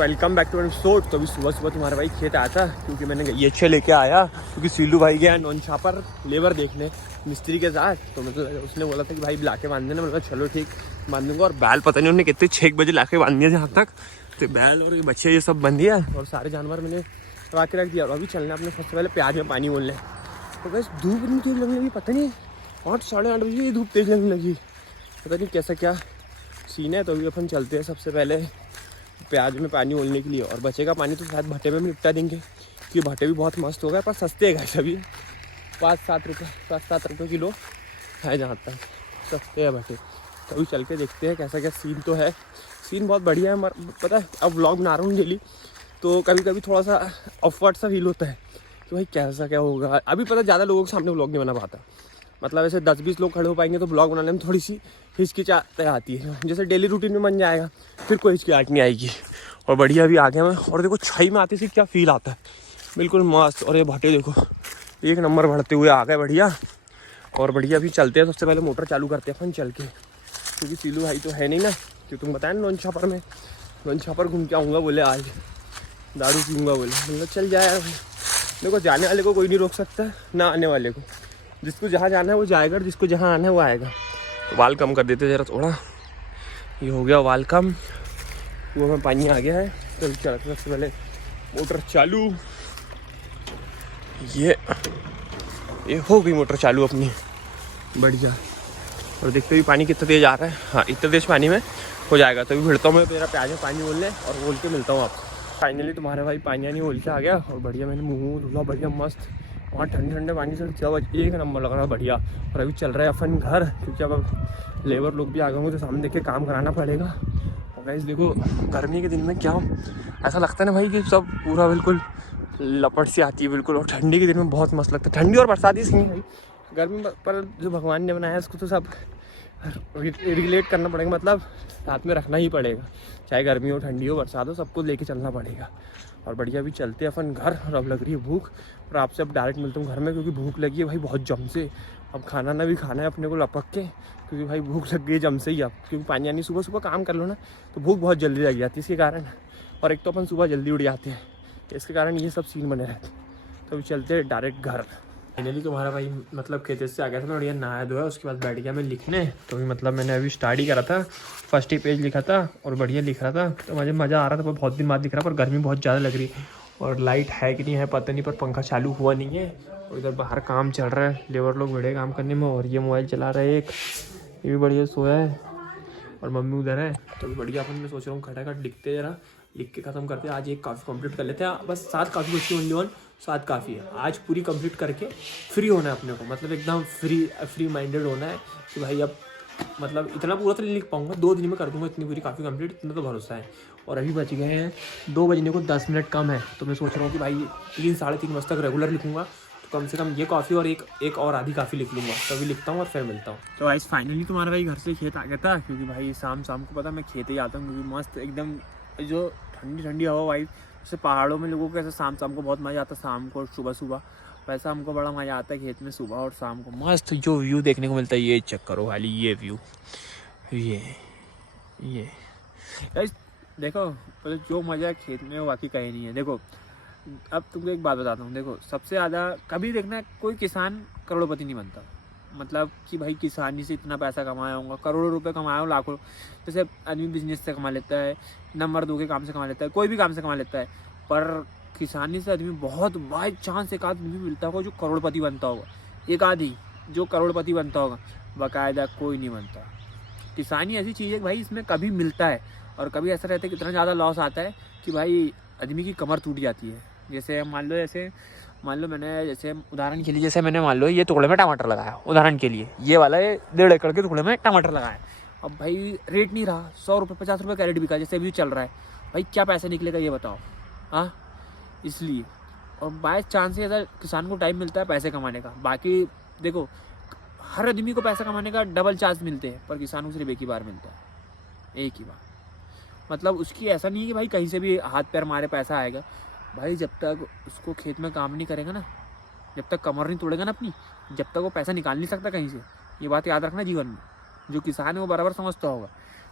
Welcome back to episode. तो अभी सुबह सुबह तुम्हारा भाई खेत आया था क्योंकि मैंने ये अच्छे लेके आया क्योंकि सीलू भाई गया नौनछा पर लेबर देखने मिस्त्री के साथ। तो मतलब उसने बोला था कि भाई लाके बांध देना, मतलब चलो ठीक बांध दूंगा। और बैल पता नहीं उन्होंने कितने 6 बजे लाके बांध दिया जहाँ तक। तो बैल और ये बच्चे ये सब बंध दिया और सारे जानवर मैंने लगा के रख दिया। और अभी चलना अपने सबसे पहले प्याज में पानी बोलने। तो बस धूप नहीं तेज लगने लगी, पता नहीं 8 साढ़े 8 बजे धूप तेज लगने लगी, पता नहीं कैसा क्या सीन है। तो अभी अपन चलते हैं सबसे पहले प्याज में पानी उलने के लिए। और बचेगा पानी तो शायद भट्टे में भी निपटा देंगे क्योंकि भट्टे भी बहुत मस्त हो गए, पर सस्ते है गाइस। अभी 5-7 रुपये किलो है जहाँ तक, सस्ते हैं भट्टे। तो अभी चल के देखते हैं कैसा क्या सीन। तो है सीन बहुत बढ़िया है, पता है। अब व्लॉग बना रहा हूँ डेली तो कभी कभी थोड़ा सा ऑफवर्ड सा फील होता है कि भाई कैसा क्या होगा। अभी पता ज़्यादा लोगों के सामने व्लॉग नहीं बना पाता, मतलब ऐसे 10-20 लोग खड़े हो पाएंगे तो ब्लॉग बनाने में थोड़ी सी हिचकिचाहट आती है। जैसे डेली रूटीन में बन जाएगा फिर कोई हिचकिचाहट नहीं आएगी। और बढ़िया भी आ गया मैं। और देखो छाई में आते से क्या फील आता है, बिल्कुल मस्त। और ये भट्टे देखो एक नंबर बढ़ते हुए आ गए, बढ़िया। और बढ़िया भी चलते हैं। सबसे पहले मोटर चालू करते हैं अपन चल के, क्योंकि सीलू भाई तो है नहीं ना। क्यों तुम बताए ना नौनछापर में, नौनछापर घूम के आऊँगा बोले, आज दारू पीऊँगा बोले। मतलब चल जाए यार। देखो जाने वाले को कोई नहीं रोक सकता ना आने वाले को। जिसको जहाँ जाना है वो जाएगा, जिसको जहाँ आना है वो आएगा। तो वाल कम कर देते ज़रा थोड़ा, ये हो गया वाल कम। वो में पानी आ गया है। तो चलते सबसे पहले मोटर चालू। ये हो गई मोटर चालू अपनी, बढ़िया। और देखते भी पानी कितना तेज़ आ रहा है। हाँ इतना तेज़ पानी में हो जाएगा। तो अभी भिड़ता हूँ मैं मेरा प्याज में पानी बोलने और बोल के मिलता हूँ आपको। फाइनली तुम्हारे भाई पानी नहीं बोल के आ गया। और बढ़िया मैंने मुँह धुला बढ़िया मस्त। वहाँ ठंडे ठंडे पानी से जब एक नंबर लग रहा है, बढ़िया। और अभी चल रहा है अपन घर, क्योंकि अब लेबर लोग भी आ गए होंगे तो सामने देख के काम कराना पड़ेगा। और गाइस देखो गर्मी के दिन में क्या ऐसा लगता है ना भाई कि सब पूरा बिल्कुल लपट सी आती है बिल्कुल। और ठंडी के दिन में बहुत मस्त लगता है। ठंडी और बरसात ही सही भाई। गर्मी पर जो भगवान ने बनाया है उसको तो सब रिलेट करना पड़ेगा, मतलब साथ में रखना ही पड़ेगा। चाहे गर्मी हो ठंडी हो बरसात हो, सबको लेके चलना पड़ेगा। और बढ़िया भी चलते हैं अपन घर। और अब लग रही है भूख, और आपसे अब डायरेक्ट मिलता हूँ घर में, क्योंकि भूख लगी है भाई बहुत जम से। अब खाना ना भी खाना है अपने को लपक के, क्योंकि भाई भूख लग गई जम से ही अब। क्योंकि पानी यानी सुबह सुबह काम कर लो ना तो भूख बहुत जल्दी लग जाती है इसके कारण। और एक तो अपन सुबह जल्दी उठ जाते हैं, इसके कारण ये सब सीन बने रहते हैं। तो अभी चलते हैं डायरेक्ट घर। फाइनली तुम्हारा भाई मतलब खेत से आ गया था, बढ़िया नहाया धोया, उसके बाद बैठ गया मैं लिखने। तो भी मतलब मैंने अभी स्टार्ट ही करा था, फर्स्ट ही पेज लिखा था और बढ़िया लिख रहा था। तो मुझे मज़ा आ रहा था, पर बहुत दिन बाद लिख रहा, पर गर्मी बहुत ज़्यादा लग रही है। और लाइट है कि नहीं है पता नहीं, पर पंखा चालू हुआ नहीं है। और इधर बाहर काम चल रहा है, लेबर लोग बड़े काम करने में। और ये मोबाइल चला रहा है एक, ये भी बढ़िया सोया है। और मम्मी उधर है। तो बढ़िया अपन मैं सोच रहा हूँ खटाखट लिखते जरा, लिख के ख़त्म करते हैं। आज एक काफ़ी कंप्लीट कर लेते हैं, बस 7 काफ़ी बच्ची ओनली वन 7 काफ़ी है। आज पूरी कंप्लीट करके फ्री होना है अपने को, मतलब एकदम फ्री माइंडेड होना है कि भाई अब मतलब इतना पूरा तो नहीं लिख पाऊंगा, 2 दिन में कर दूंगा इतनी पूरी काफ़ी कंप्लीट, इतना तो भरोसा है। और अभी बच गए हैं 2 बजने को 10 मिनट कम है। तो मैं सोच रहा हूँ कि भाई 3-3:30 बजे तक रेगुलर लिखूंगा, तो कम से कम ये काफ़ी और एक और आधी काफ़ी लिख लूँगा। तो अभी लिखता हूँ और फिर मिलता हूँ। तो भाई फाइनली तुम्हारा भाई घर से खेत आ गया था, क्योंकि भाई शाम को पता मैं खेत ही आता हूँ, क्योंकि मस्त एकदम जो ठंडी ठंडी हवा भाई। जैसे पहाड़ों में लोगों को ऐसे शाम को बहुत मज़ा आता है, शाम को सुबह वैसा हमको बड़ा मज़ा आता है खेत में सुबह और शाम को। मस्त जो व्यू देखने को मिलता है, ये चेक करो खाली ये व्यू, ये गाइस देखो, जो मज़ा है खेत में वो बाकी कहीं नहीं है। देखो अब तुमको एक बात बताता हूँ, देखो सबसे ज़्यादा कभी देखना कोई किसान करोड़पति नहीं बनता, मतलब कि भाई किसानी से इतना पैसा कमाया होगा, करोड़ों रुपए कमाया हो, लाखों। जैसे आदमी बिजनेस से कमा लेता है, नंबर 2 के काम से कमा लेता है, कोई भी काम से कमा लेता है, पर किसानी से आदमी बहुत बाई चांस एक आदमी मिलता होगा जो करोड़पति बनता होगा, एक आदमी जो करोड़पति बनता होगा, बाकायदा कोई नहीं बनता। किसानी ऐसी चीज़ है भाई, इसमें कभी मिलता है और कभी ऐसा रहता है कि इतना ज़्यादा लॉस आता है कि भाई आदमी की कमर टूट जाती है। जैसे मान लो मैंने जैसे उदाहरण के लिए, जैसे मैंने मान लो ये टुकड़े में टमाटर लगाया, उदाहरण के लिए ये वाला 1.5 एकड़ के टुकड़े में टमाटर लगाया। अब भाई रेट नहीं रहा, 100 रुपये 50 रुपये कैरेट बिका, जैसे अभी चल रहा है। भाई क्या पैसा निकलेगा ये बताओ। हाँ इसलिए, और बाय चांस ही ऐसा किसान को टाइम मिलता है पैसे कमाने का। बाकी देखो हर आदमी को पैसा कमाने का डबल चांस मिलते हैं, पर किसान को सिर्फ एक ही बार मिलता है, एक ही बार। मतलब उसकी ऐसा नहीं है कि भाई कहीं से भी हाथ पैर मारे पैसा आएगा। भाई जब तक उसको खेत में काम नहीं करेगा ना, जब तक कमर नहीं तोड़ेगा ना अपनी, जब तक वो पैसा निकाल नहीं सकता कहीं से। ये बात याद रखना जीवन में, जो किसान है वो बराबर समझता होगा।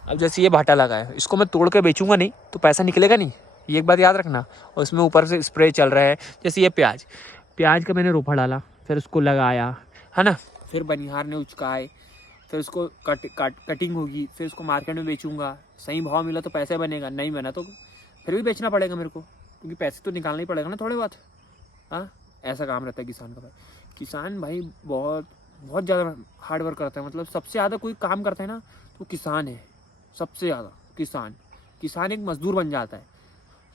अब जैसे ये भाटा लगा है, इसको मैं तोड़ के बेचूंगा नहीं तो पैसा निकलेगा नहीं, ये एक बात याद रखना। और उसमें ऊपर से स्प्रे चल रहा है। जैसे ये प्याज का मैंने रोपा डाला, फिर उसको लगाया, है ना, फिर बनिहार ने उचकाए, फिर उसको कटिंग होगी, फिर उसको मार्केट में बेचूंगा, सही भाव मिला तो पैसे बनेगा, नहीं बना तो फिर भी बेचना पड़ेगा मेरे को, क्योंकि पैसे तो निकालना ही पड़ेगा ना थोड़े बहुत। हाँ, ऐसा काम रहता है किसान का भाई। किसान भाई बहुत बहुत ज़्यादा हार्ड वर्क करता है। मतलब सबसे ज़्यादा कोई काम करता है ना तो किसान है, सबसे ज़्यादा किसान एक मजदूर बन जाता है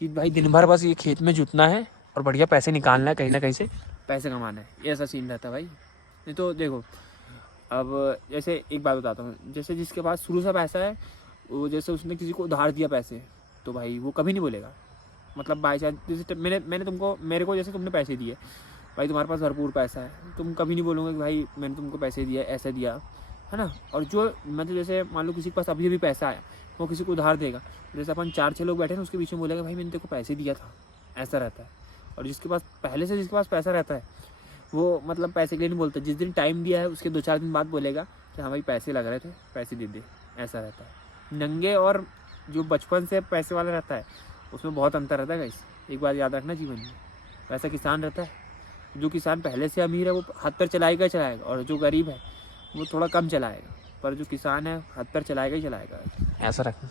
कि भाई दिन भर बस ये खेत में जुतना है और बढ़िया पैसे निकालना है, कहीं ना कहीं से पैसे कमाना है, ये ऐसा सीन रहता है भाई। नहीं तो देखो, अब जैसे एक बात बताता हूँ, जैसे जिसके पास शुरू से पैसा है, वो जैसे उसने किसी को उधार दिया पैसे, तो भाई वो कभी नहीं बोलेगा। मतलब बाई चांस जैसे मैंने तुमको, मेरे को जैसे तुमने पैसे दिए भाई, तुम्हारे पास भरपूर पैसा है, तुम कभी नहीं बोलोगे कि भाई मैंने तुमको पैसे दिया, ऐसे दिया, है ना। और जो मतलब जैसे मान लो किसी के पास अभी भी पैसा है, वो किसी को उधार देगा, जैसे अपन 4-6 लोग बैठे हैं, उसके पीछे बोलेगा भाई मैंने तेरे को पैसे दिया था, ऐसा रहता है। और जिसके पास पहले से जिसके पास पैसा रहता है, वो मतलब पैसे के लिए नहीं बोलता, जिस दिन टाइम दिया है उसके 2-4 दिन बाद बोलेगा कि हाँ भाई पैसे लग रहे थे, पैसे दे दे, ऐसा रहता है। नंगे और जो बचपन से पैसे वाला रहता है, उसमें बहुत अंतर रहता है गाइस, एक बात याद रखना जीवन में। वैसा किसान रहता है, जो किसान पहले से अमीर है वो हाथ पर चलाएगा, और जो गरीब है वो थोड़ा कम चलाएगा, पर जो किसान है हाथ पर चलाएगा ही चलाएगा, ऐसा रखना।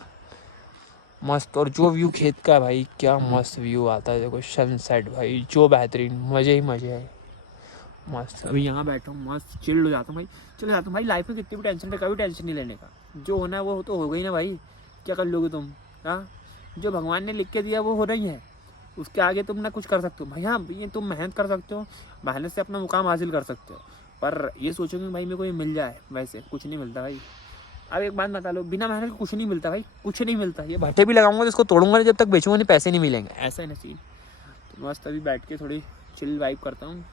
मस्त। और जो व्यू खेत का भाई, क्या मस्त व्यू आता है, देखो सनसेट भाई, जो बेहतरीन, मज़े ही मज़े है, मस्त। अभी यहाँ बैठा हूँ, मस्त चिल्ड हो जाता हूँ भाई, चले जाता हूँ भाई। लाइफ में कितनी भी टेंशन है, कभी टेंशन नहीं लेने का, जो होना है वो तो हो गई ना भाई, क्या कर लोगे तुम। हाँ, जो भगवान ने लिख के दिया वो हो रही है, उसके आगे तुम ना कुछ कर सकते हो भाई। हाँ, ये तुम मेहनत कर सकते हो, मेहनत से अपना मुकाम हासिल कर सकते हो, पर ये सोचोगे भाई मेरे को ये मिल जाए, वैसे कुछ नहीं मिलता भाई। अब एक बात बता लो, बिना मेहनत कुछ नहीं मिलता भाई, कुछ नहीं मिलता। ये भट्टे भी लगाऊंगा तो इसको तोड़ूंगा नहीं, जब तक बेचूंगा नहीं पैसे नहीं मिलेंगे, ऐसा है ना सीन। तो मस्त अभी बैठ के थोड़ी चिल वाइब करता हूँ,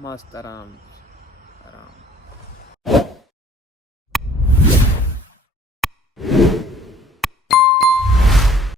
मस्त आराम।